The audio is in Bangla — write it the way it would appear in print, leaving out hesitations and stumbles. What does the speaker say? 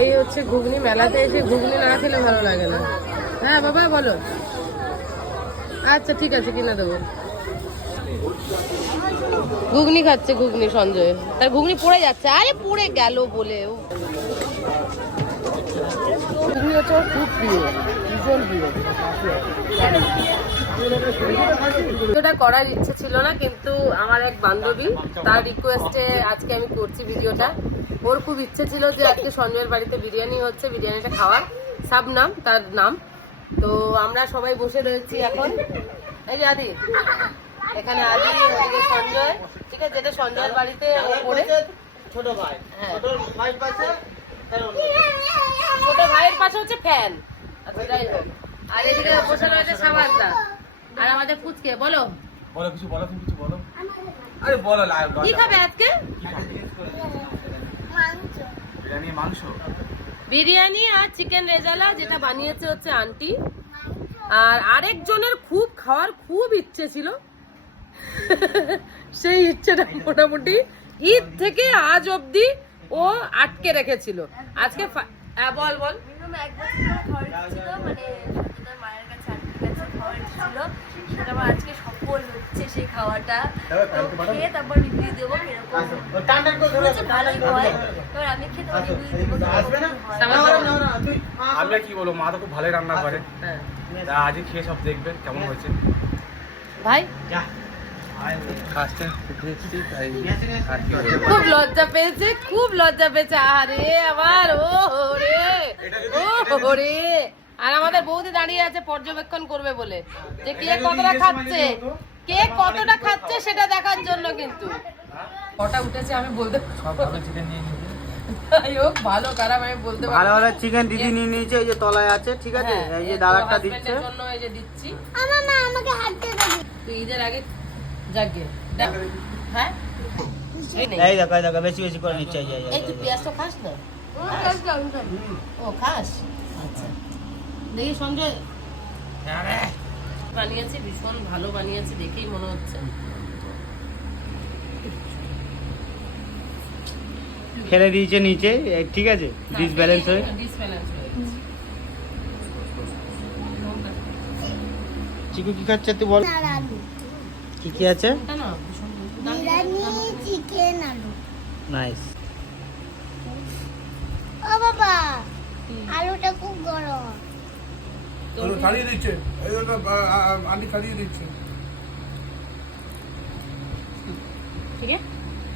এই হচ্ছে ঘুগনি। মেলাতে এসে ঘুগনি না খেলে ভালো লাগে না। হ্যাঁ বাবা বলো। আচ্ছা ঠিক আছে, কিনে দেবো। ঘুগনি খাচ্ছে, ঘুগনি সঞ্জয়। তার ঘুগনি পড়ে যাচ্ছে। আরে পড়ে গেল বলে। ঘুগনি হচ্ছে ওর খুব প্রিয়, ভীষণ প্রিয়। ভিডিওটা করার ইচ্ছে ছিল না, কিন্তু আমার এক বান্ধবী, তার রিকোয়েস্টে আজকে আমি করছি ভিডিওটা। ওর খুব ইচ্ছে ছিল যে আজকে সঞ্জয়ের বাড়িতে বিরিয়ানি হচ্ছে, বিরিয়ানিটা খাওয়ার। সাবনাম তার নাম। তো আমরা সবাই বসে রয়েছি এখন। এই যে আদি, এখানে আদি, এদিকে সঞ্জয়, ঠিক আছে, যেটা সঞ্জয়ের বাড়িতে ওপরে ছোট ভাই। হ্যাঁ, ছোট ভাইয়ের পাশে হচ্ছে ফ্যান। আচ্ছা যাই হোক। আর এদিকে বসে রয়েছে সাবাসদা আর আমাদের পুচকে। বলো বলো কিছু, বলো তুমি কিছু বলো। আরে বলো কি খাবে আজকে? বিরিয়ানি, মাংস, বিরিয়ানি আর চিকেন রেজালা, যেটা বানিয়েছে হচ্ছে আন্টি। আর আরেকজনের খুব খাওয়ার খুব ইচ্ছে ছিল, সেই ইচ্ছেটা মোটামুটি ঈদ থেকে আজ অব্দি ও আটকে রেখেছিল। আজকে বল বল। আজকে সফল হচ্ছে সেই খাওয়াটা। খেয়ে তারপর রিভিউ দেবো কিরকম ভালোই হয়। এবার আমি খেতে রিভিউ দেবো। আমি কি বলবো, মা তো খুব ভালোই রান্না করে। আজকে খেয়ে সব দেখবে কেমন হয়েছে। ভাই খুব লজ্জা পেয়েছে, খুব লজ্জা পেয়েছে। আরে আবার ও রে, ও রে। আর আমাদের বৌদি দাঁড়িয়ে আছে পর্যবেক্ষণ করবে বলে, যে কে কতটা খাচ্ছে, কে কতটা খাচ্ছে সেটা দেখার জন্য। কিন্তু কটা উঠেছে আমি বলতে ভালো খারাপ আমি বলতে পারবো। ভালো ভালো চিকেন দিদি নিয়ে নিয়েছে, এই যে তলায় আছে, ঠিক আছে। এই যে দাদাটা দিচ্ছে জন্য, এই যে দিচ্ছি। আমার মা আমাকে হাত দিয়ে দেবে। তুই ঈদের আগে জাগে দেখ। হ্যাঁ এই দেখো এই দেখো, বেশি বেশি করে নিচ্ছে। এই তুই পেঁয়াজ তো খাস না? ও খাস, আচ্ছা। দেখি সঞ্জয় বানিয়েছে, ভীষণ ভালো বানিয়েছে দেখেই মনে হচ্ছে। ফেলে দিয়েছে নিচে, ঠিক আছে। ডিসব্যালেন্স হয়ে চিকু কি খাচ্ছে তুই বল, কি কি আছে? বিরিয়ানি, চিকেন, আলু। নাইস। ও বাবা, আলুটা খুব গরম। ছাড়িয়ে দিচ্ছে, আন্টি ছাড়িয়ে দিচ্ছে। ঠিক আছে।